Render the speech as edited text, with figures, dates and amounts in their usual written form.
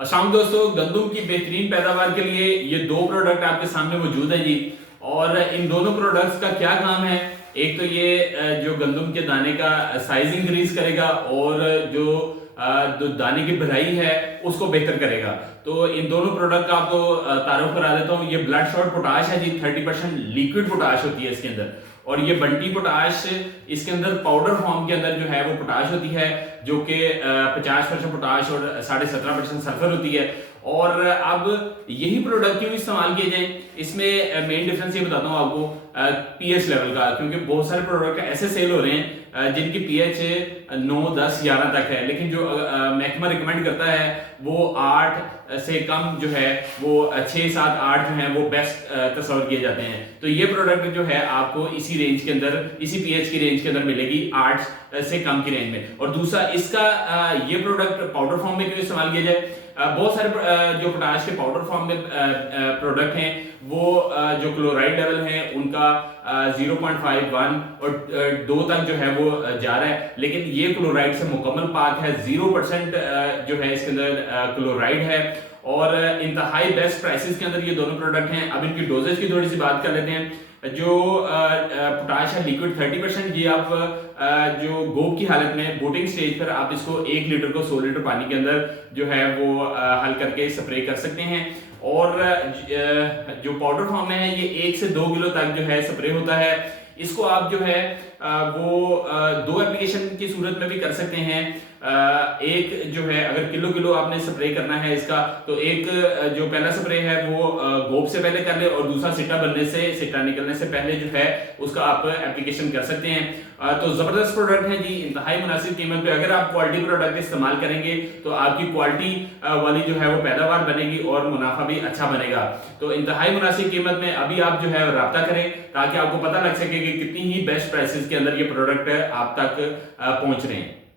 अस्सलाम दोस्तों, गंदम की बेहतरीन पैदावार के लिए ये दो प्रोडक्ट आपके सामने मौजूद हैं जी। और इन दोनों प्रोडक्ट्स का क्या काम है? एक तो ये जो गंदम के दाने का साइज इंक्रीज करेगा और जो दाने की भराई है उसको बेहतर करेगा। तो इन दोनों प्रोडक्ट का आपको तारुफ करा देता हूँ। ये ब्लड शॉर्ट पोटाश है जी, 30% लिक्विड पोटाश होती है इसके अंदर। और ये बंटी पोटाश इसके अंदर पाउडर फॉर्म के अंदर जो है वो पोटाश होती है, जो कि 50% पोटाश और 17.5% सल्फर होती है। और अब यही प्रोडक्ट क्यों इस्तेमाल किए जाए, इसमें मेन डिफरेंस ये बताता हूँ आपको पीएच लेवल का। क्योंकि बहुत सारे प्रोडक्ट ऐसे सेल हो रहे हैं जिनकी पीएच 9, 10, 11 तक है, लेकिन जो महकमा रिकमेंड करता है वो 8 से कम जो है वो 6, 7, 8 जो है वो बेस्ट तस्वर किए जाते हैं। तो ये प्रोडक्ट जो है आपको इसी रेंज के अंदर, इसी पीएच की रेंज के अंदर मिलेगी, 8 से कम की रेंज में। और दूसरा इसका ये प्रोडक्ट पाउडर फॉर्म में क्यों इस्तेमाल किया जाए? बहुत सारे जो पोटाश के पाउडर फॉर्म में प्रोडक्ट हैं वो जो क्लोराइड लेवल है उनका 0.51 और 2 तक जो है वो जा रहा है, लेकिन ये क्लोराइड से मुकम्मल पाक है। 0% जो है इसके अंदर क्लोराइड है और इंतहाई बेस्ट प्राइसेस के अंदर ये दोनों प्रोडक्ट हैं। अब इनकी डोजेज की थोड़ी सी बात कर लेते हैं। जो पोटाश है लिक्विड 30%, ये आप जो गोब की हालत में बोटिंग स्टेज पर आप इसको 1 लीटर को 100 लीटर पानी के अंदर जो है वो हल करके स्प्रे कर सकते हैं। और जो पाउडर फॉर्म में है ये 1 से 2 किलो तक जो है स्प्रे होता है। इसको आप जो है वो 2 एप्लीकेशन की सूरत में भी कर सकते हैं। एक जो है अगर किलो किलो आपने स्प्रे करना है इसका, तो एक जो पहला स्प्रे है वो गोब से पहले कर ले और दूसरा सिट्टा निकलने से पहले जो है उसका आप एप्लीकेशन कर सकते हैं। तो जबरदस्त प्रोडक्ट है जी, इंतहाई मुनासिब कीमत पे। अगर आप क्वालिटी प्रोडक्ट इस्तेमाल करेंगे तो आपकी क्वालिटी वाली जो है वो पैदावार बनेगी और मुनाफा भी अच्छा बनेगा। तो इंतहाई मुनासिब कीमत में अभी आप जो है राब्ता करें ताकि आपको पता लग सके कि कितनी ही बेस्ट प्राइसेस के अंदर ये प्रोडक्ट आप तक पहुंच रहे हैं।